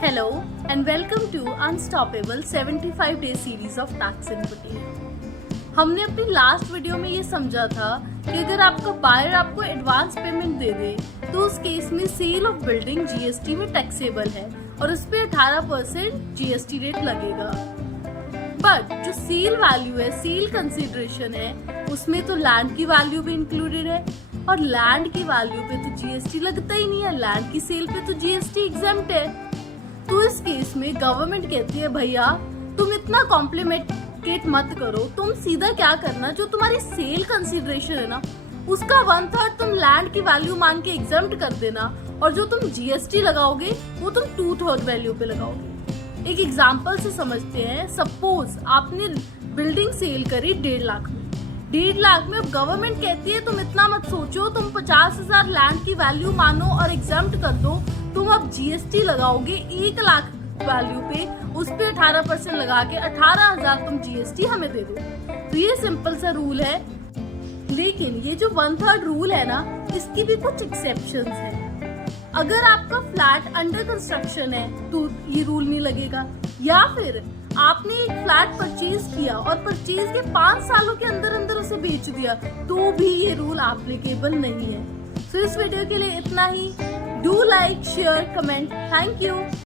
Hello and welcome to Unstoppable 75 Day Series of Tax Input। हमने अपनी last video में ये समझा था कि अगर आपका बायर आपको एडवांस पेमेंट दे दे तो उस केस में सेल ऑफ बिल्डिंग जीएसटी में टैक्सेबल है और उस पे 18% जीएसटी रेट लगेगा। बट जो सेल वैल्यू है, सेल कंसिडरेशन है, उसमें तो लैंड की वैल्यू भी इंक्लूडेड है और लैंड की वैल्यू पे तो जीएसटी लगता ही नहीं है। लैंड की सेल पे तो जीएसटी एग्जेम्प्ट है। तो इस केस में गवर्नमेंट कहती है भैया तुम इतना कॉम्प्लिकेट मत करो, तुम सीधा क्या करना, जो तुम्हारी सेल कंसिडरेशन है ना उसका 1/3 तुम लैंड की वैल्यू मान के एग्जेम्प्ट कर देना और जो तुम जीएसटी लगाओगे वो तुम 2/3 वैल्यू पे लगाओगे। एक एग्जांपल से समझते हैं। सपोज आपने बिल्डिंग सेल करी 1.5 लाख में। 1.5 लाख में अब गवर्नमेंट कहती है तुम इतना मत सोचो, तुम 50,000 लैंड की वैल्यू मानो और एग्जेम्प्ट कर दो। तुम अब जीएसटी लगाओगे 1 लाख वैल्यू पे, उस पे 18% लगा के 18,000 तुम जीएसटी हमें दे दो। तो ये सिंपल सा रूल है। लेकिन ये जो 1/3 रूल है ना, इसकी भी कुछ एक्सेप्शंस है। अगर आपका फ्लैट अंडर कंस्ट्रक्शन है तो ये रूल नहीं लगेगा, या फिर आपने एक फ्लैट परचेज किया और परचेज के 5 सालों के अंदर अंदर उसे बेच दिया तो भी ये रूल एप्लीकेबल नहीं है। सो इस वीडियो के लिए इतना ही। Do like, share, comment. Thank you.